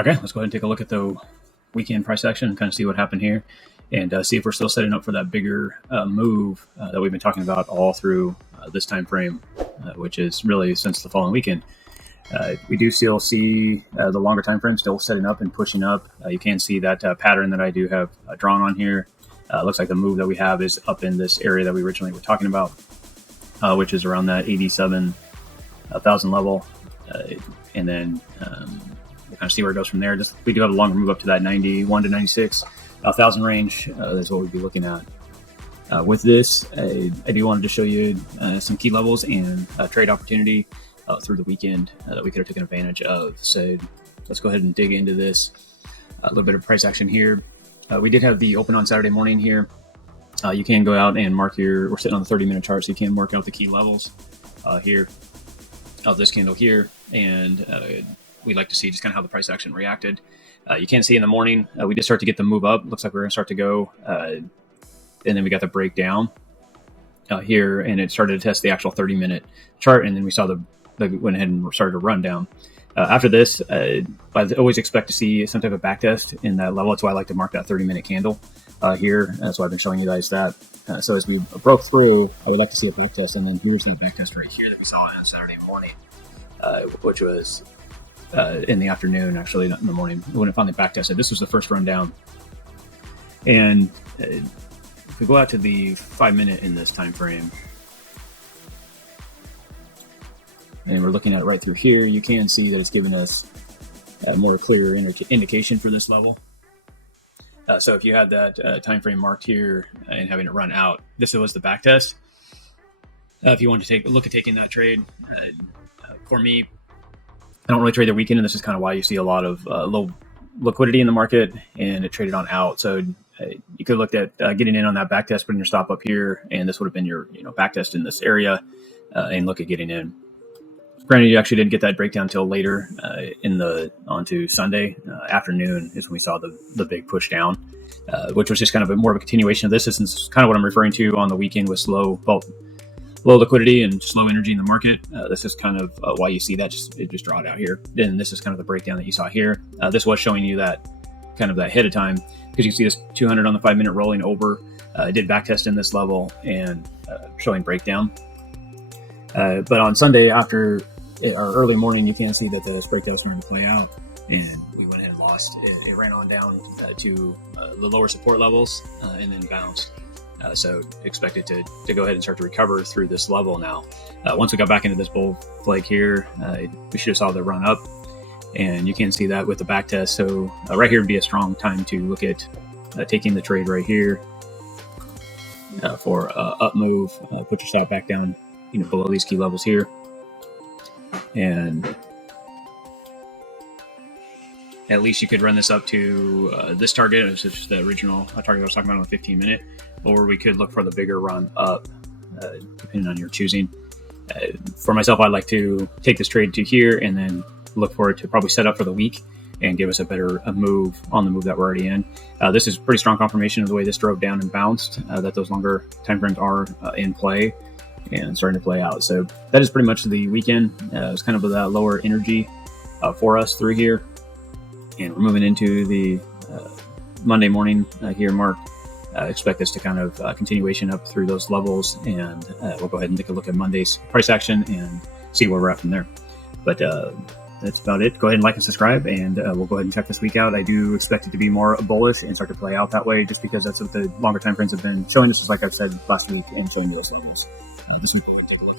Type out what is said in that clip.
Okay, let's go ahead and take a look at the weekend price action and kind of see what happened here, and see if we're still setting up for that bigger move that we've been talking about all through this time frame, which is really since the following weekend. We do still see the longer time frame still setting up and pushing up. You can see that pattern that I do have drawn on here. Looks like the move that we have is up in this area that we originally were talking about, which is around that 87,000 level, and then we'll kind of see where it goes from there. We do have a longer move up to that 91 to 96,000 range. That's what we'd be looking at. With this, I do wanted to show you some key levels and trade opportunity through the weekend that we could have taken advantage of. So let's go ahead and dig into this. A little bit of price action here. We did have the open on Saturday morning here. You can go out and mark we're sitting on the 30-minute chart, so you can work out the key levels here of this candle here. And we'd like to see just kind of how the price action reacted. You can see in the morning, we did start to get the move up. Looks like we're going to start to go, and then we got the breakdown here, and it started to test the actual 30-minute chart, and then we saw went ahead and started to run down. After this, I always expect to see some type of backtest in that level. That's why I like to mark that 30-minute candle here. That's why I've been showing you guys that. So as we broke through, I would like to see a backtest, and then here's that backtest right here that we saw on Saturday morning, which was in the afternoon, actually, not in the morning, when it finally backtested. This was the first run down. And if we go out to the 5-minute in this time frame, and we're looking at it right through here, you can see that it's giving us a more clear indication for this level. So if you had that time frame marked here and having it run out, this was the back test. If you want to take a look at taking that trade, for me, I don't really trade the weekend, and this is kind of why you see a lot of low liquidity in the market, and it traded on out. So you could look at getting in on that back test, putting your stop up here, and this would have been your back test in this area, and look at getting in. Granted, you actually didn't get that breakdown until later onto Sunday afternoon is when we saw the big push down, which was just kind of more of a continuation of this. This is kind of what I'm referring to on the weekend with low liquidity and slow energy in the market. This is kind of why you see that it just draw it out here. Then this is kind of the breakdown that you saw here. This was showing you that kind of that ahead of time, because you can see this 200 on the 5-minute rolling over. It did backtest in this level and showing breakdown. But on Sunday after our early morning, you can see that this breakdown was starting to play out, and we went ahead and lost. It ran on down to the lower support levels and then bounced. So expected to go ahead and start to recover through this level now. Once we got back into this bull flag here, we should have saw the run up, and you can see that with the back test. So right here would be a strong time to look at taking the trade right here for up move. Put your stop back down below these key levels here, and at least you could run this up to this target. It's just the original target I was talking about on the 15-minute, or we could look for the bigger run up, depending on your choosing. For myself, I'd like to take this trade to here and then look for it to probably set up for the week and give us a move on the move that we're already in. This is pretty strong confirmation of the way this drove down and bounced, that those longer timeframes are in play and starting to play out. So that is pretty much the weekend. It's kind of that lower energy for us through here. And we're moving into the Monday morning here, Mark. Expect this to kind of continuation up through those levels, and we'll go ahead and take a look at Monday's price action and see where we're at from there. But that's about it. Go ahead and like and subscribe, and we'll go ahead and check this week out. I do expect it to be more bullish and start to play out that way, just because that's what the longer time frames have been showing. This is like I said last week, and showing you those levels. This week we'll take a look.